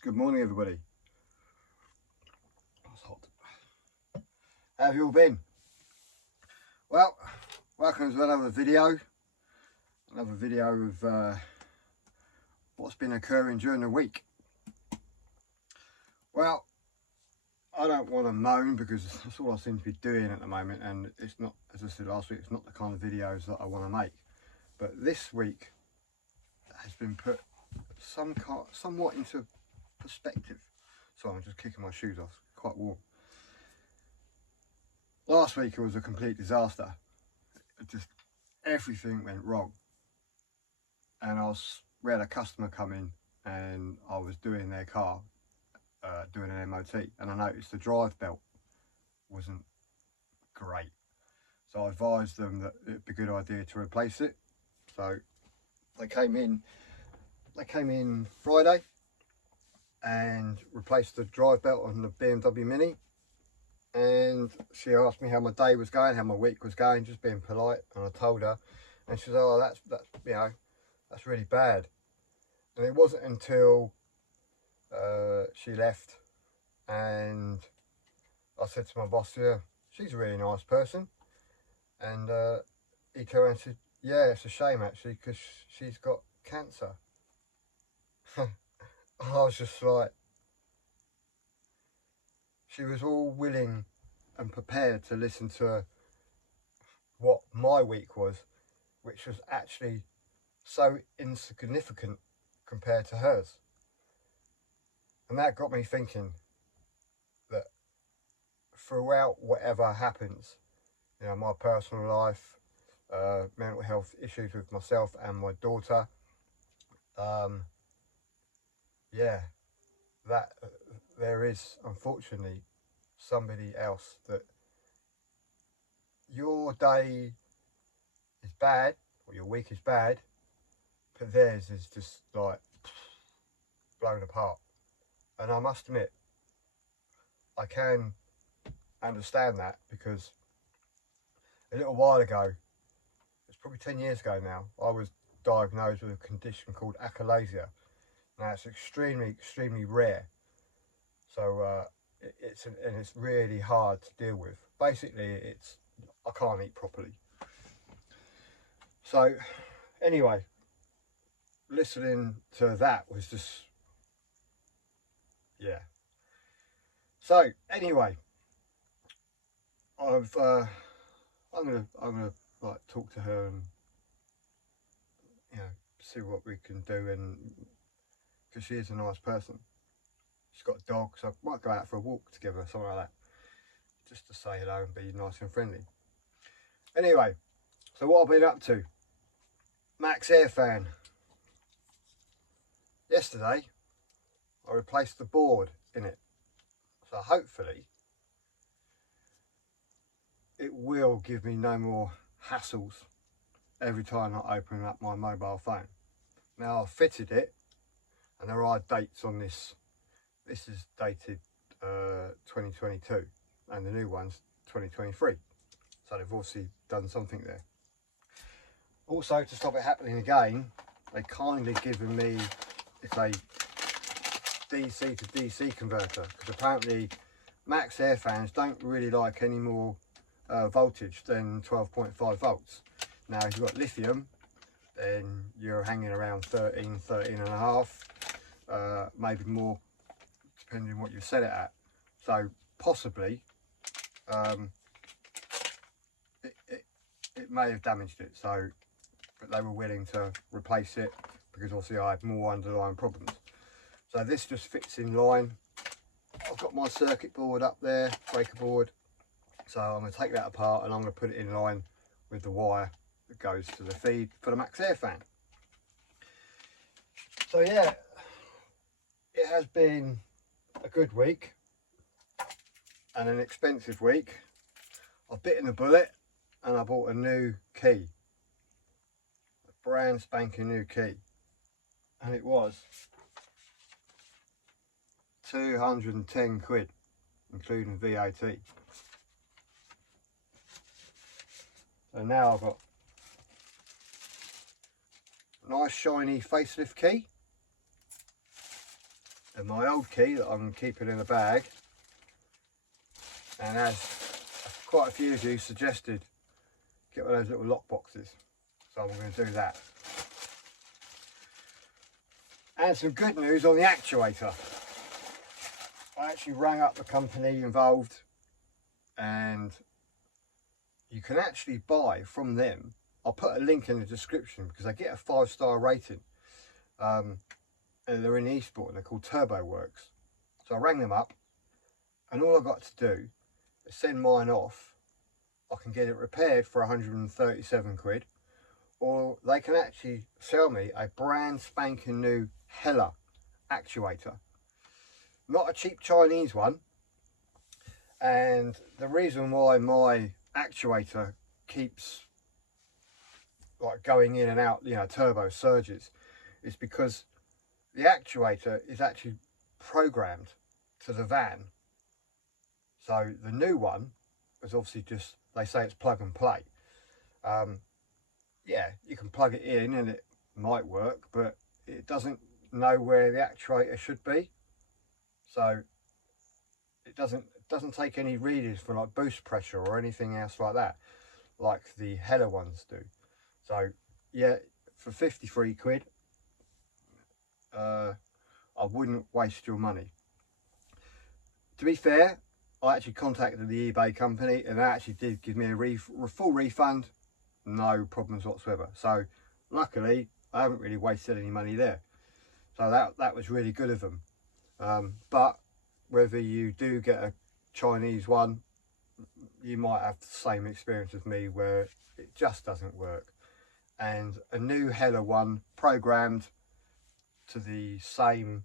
Good morning, everybody. It's hot. How have you all been? Well, welcome to another video. Of what's been occurring during the week. Well, I don't want to moan because that's all I seem to be doing at the moment, and it's not, as I said last week, it's not the kind of videos that I want to make. But this week has been put somewhat into perspective. So I'm just kicking my shoes off, it's quite warm. Last week it was a complete disaster. Just everything went wrong, and we had a customer come in and I was doing their car, doing an MOT, and I noticed the drive belt wasn't great. So I advised them that it'd be a good idea to replace it. So they came in Friday and replaced the drive belt on the BMW Mini. And she asked me how my day was going, how my week was going, just being polite, and I told her, and she said, "Oh, that's really bad." And it wasn't until she left and I said to my boss, "Yeah, she's a really nice person," and he turned around and said, "Yeah, it's a shame actually, because she's got cancer." I was just like, she was all willing and prepared to listen to what my week was, which was actually so insignificant compared to hers. And that got me thinking that throughout whatever happens, my personal life, mental health issues with myself and my daughter, that there is unfortunately somebody else that your day is bad or your week is bad, but theirs is just like blown apart. And I must admit, I can understand that, because a little while ago, it's probably 10 years ago now, I was diagnosed with a condition called achalasia. Now it's extremely rare, so it's really hard to deal with. Basically, I can't eat properly. So anyway, listening to that was just, yeah. So anyway, I'm gonna like talk to her and see what we can do, and because she is a nice person. She's got a dog, so I might go out for a walk together, something like that, just to say hello and be nice and friendly. Anyway, so what I've been up to, Max air fan. Yesterday I replaced the board in it, so hopefully it will give me no more hassles every time I open up my mobile phone. Now I've fitted it, and there are dates on this. This is dated 2022, and the new one's 2023. So they've obviously done something there. Also, to stop it happening again, they kindly given me, it's a DC to DC converter, because apparently Max air fans don't really like any more voltage than 12.5 volts. Now if you've got lithium, then you're hanging around 13 and a half, maybe more, depending on what you set it at. So possibly it may have damaged it, but they were willing to replace it because obviously I had more underlying problems. So this just fits in line. I've got my circuit board up there, breaker board, so I'm going to take that apart and I'm going to put it in line with the wire that goes to the feed for the Max air fan. So yeah, it has been a good week and an expensive week. I've bitten the bullet and I bought a new key, a brand spanking new key, and it was 210 quid, including VAT. So now I've got a nice shiny facelift key, and my old key that I'm keeping in a bag, and as quite a few of you suggested, get one of those little lock boxes, so I'm going to do that. And some good news on the actuator. I actually rang up the company involved, and you can actually buy from them. I'll put a link in the description because they get a 5-star rating. And they're in Eastbourne, they're called Turbo Works. So I rang them up, and all I got to do is send mine off. I can get it repaired for 137 quid, or they can actually sell me a brand spanking new Hella actuator. Not a cheap Chinese one. And the reason why my actuator keeps like going in and out, you know, turbo surges, is because the actuator is actually programmed to the van. So the new one is obviously just, they say it's plug and play. Yeah, you can plug it in and it might work, but it doesn't know where the actuator should be. So it doesn't take any readings for like boost pressure or anything else like that, like the Hella ones do. So yeah, for 53 quid, I wouldn't waste your money. To be fair, I actually contacted the eBay company and they actually did give me a full refund, no problems whatsoever. So luckily I haven't really wasted any money there. So that was really good of them. But whether you do get a Chinese one, you might have the same experience as me where it just doesn't work. And a new Hella one programmed to the same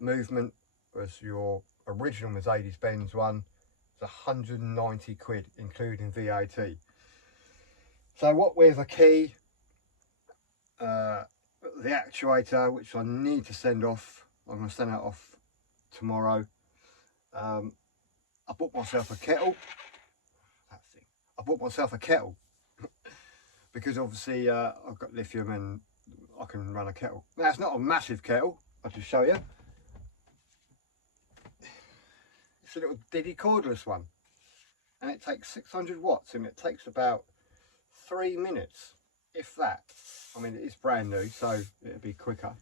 movement as your original Mercedes-Benz one is 190 quid including VAT. So what with a key, the actuator, which I need to send off, I'm going to send that off tomorrow. I bought myself a kettle. I bought myself a kettle because obviously I've got lithium and I can run a kettle. Now it's not a massive kettle, I'll just show you. It's a little Diddy cordless one, and it takes 600 watts and it takes about 3 minutes, if that. I mean, it is brand new, so it'll be quicker.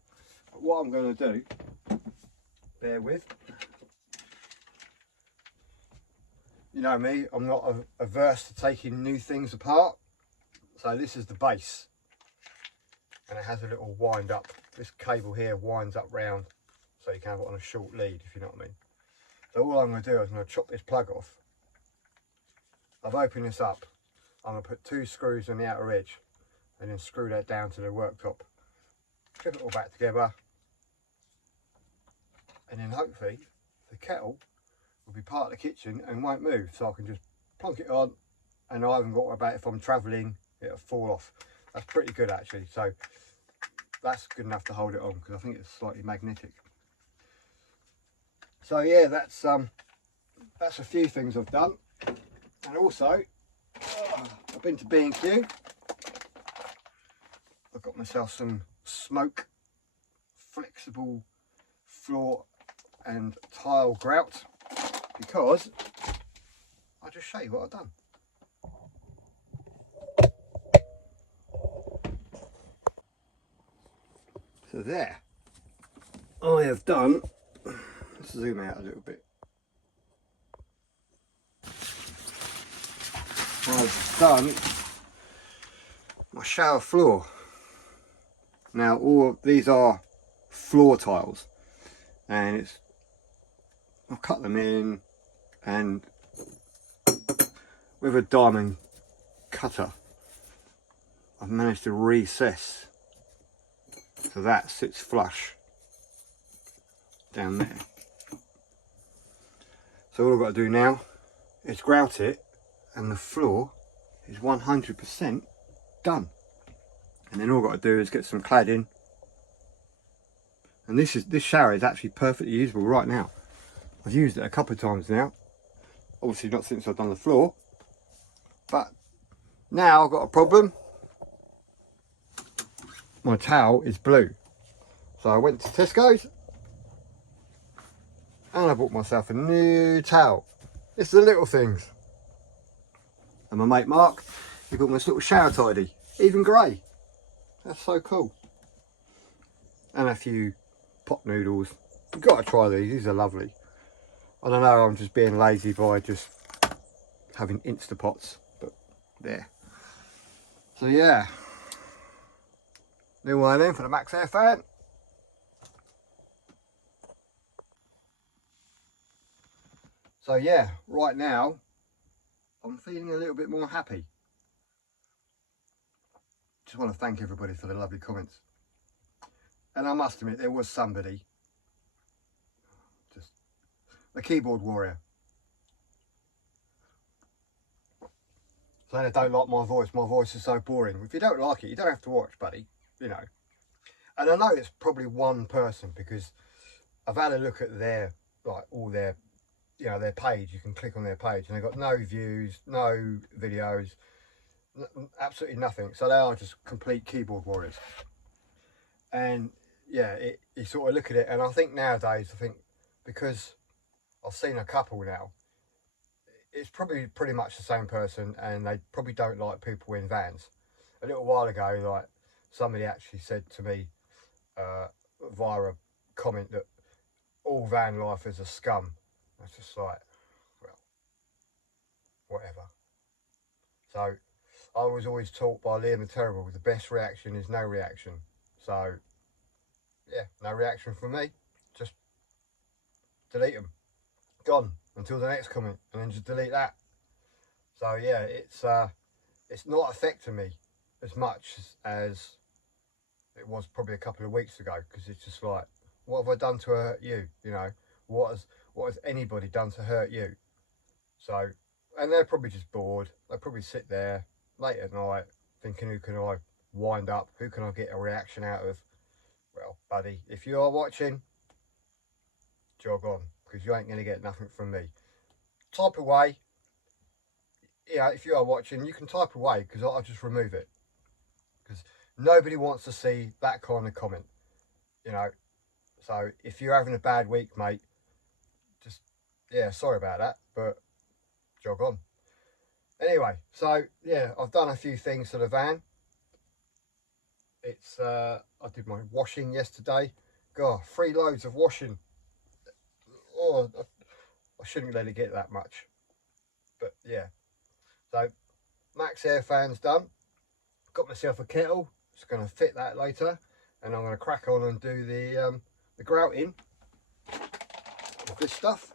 But what I'm going to do, bear with. You know me, I'm not averse to taking new things apart. So this is the base, and it has a little wind up. This cable here winds up round, so you can have it on a short lead, if you know what I mean. So all I'm going to do is I'm going to chop this plug off. I've opened this up. I'm going to put 2 screws on the outer edge and then screw that down to the worktop. Clip it all back together, and then hopefully the kettle will be part of the kitchen and won't move, so I can just plonk it on, and I haven't got to worry about if I'm travelling it'll fall off. That's pretty good actually, so that's good enough to hold it on because I think it's slightly magnetic. So yeah, that's a few things I've done. And also I've been to B&Q. I've got myself some smoke flexible floor and tile grout, because I'll just show you what I've done. So there, I have done, let's zoom out a little bit. I've done my shower floor. Now all of these are floor tiles, and I've cut them in, and with a diamond cutter I've managed to recess so that sits flush down there. So all I've got to do now is grout it, and the floor is 100% done. And then all I've got to do is get some cladding, and this shower is actually perfectly usable right now. I've used it a couple of times now, obviously not since I've done the floor, but now I've got a problem. My towel is blue, so I went to Tesco's I bought myself a new towel. It's the little things. And my mate Mark, he got me this little shower tidy, even grey. That's so cool. And a few pot noodles. You've got to try these are lovely. I don't know, I'm just being lazy by just having Instapots, but there. So yeah, new one in for the Max Air fan. So yeah, right now, I'm feeling a little bit more happy. Just want to thank everybody for the lovely comments. And I must admit, there was somebody, just a keyboard warrior, saying they don't like my voice. My voice is so boring. If you don't like it, you don't have to watch, buddy, you know. And I know it's probably one person, because I've had a look at their, like, all their, you know, their page. You can click on their page and they've got no views, no videos, absolutely nothing. So they are just complete keyboard warriors. And yeah, you sort of look at it, and I think nowadays, I think because I've seen a couple now, it's probably pretty much the same person, and they probably don't like people in vans. A little while ago, like, somebody actually said to me via a comment that all van lifers are scum. It's just like, well, whatever. So I was always taught by Liam the Terrible, the best reaction is no reaction. So yeah, no reaction from me. Just delete them. Gone until the next comment, and then just delete that. So yeah, it's not affecting me as much as it was probably a couple of weeks ago, because it's just like, what have I done to hurt you? You know, what has anybody done to hurt you? So, and they're probably just bored. They probably sit there late at night thinking, who can I wind up? Who can I get a reaction out of? Well, buddy, if you are watching, jog on, because you ain't going to get nothing from me. Type away. Yeah, if you are watching, you can type away, because I'll just remove it. Because nobody wants to see that kind of comment, you know. So if you're having a bad week, mate, just, yeah, sorry about that, but jog on. Anyway, so yeah, I've done a few things to the van. It's I did my washing yesterday. God, 3 loads of washing. Oh, I shouldn't let it get that much, but yeah. So Max Air fan's done. Got myself a kettle. Just going to fit that later, and I'm going to crack on and do the grouting of this stuff.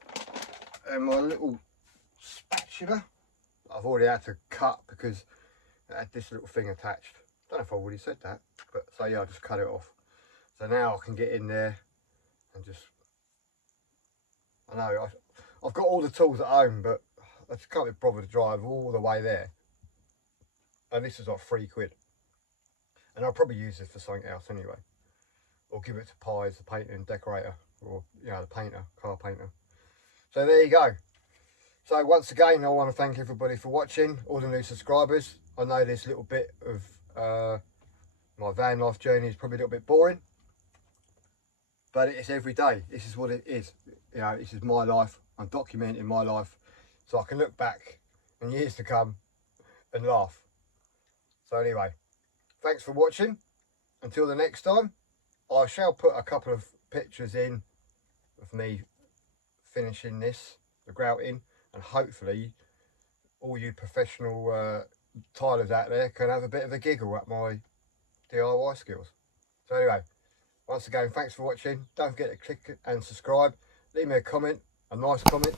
And my little spatula, I've already had to cut because it had this little thing attached. Don't know if I already said that, but so yeah, I just cut it off. So now I can get in there and just, I know I've got all the tools at home, but I just can't be bothered to drive all the way there. And this is like £3. And I'll probably use this for something else anyway. Or give it to Pies, the painter and decorator, or, you know, the painter, car painter. So there you go. So once again, I want to thank everybody for watching, all the new subscribers. I know this little bit of my van life journey is probably a little bit boring, but it's every day. This is what it is. You know, this is my life. I'm documenting my life, so I can look back in years to come and laugh. So anyway, thanks for watching. Until the next time, I shall put a couple of pictures in of me finishing this, the grouting, and hopefully all you professional tilers out there can have a bit of a giggle at my DIY skills. So anyway, once again, thanks for watching. Don't forget to click and subscribe. Leave me a comment, a nice comment,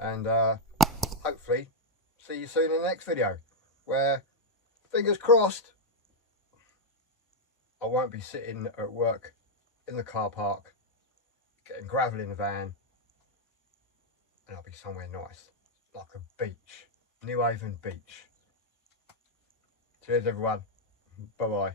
and hopefully see you soon in the next video, where, fingers crossed, I won't be sitting at work in the car park getting gravel in the van, and I'll be somewhere nice, like a beach, New Haven Beach. Cheers everyone, bye bye.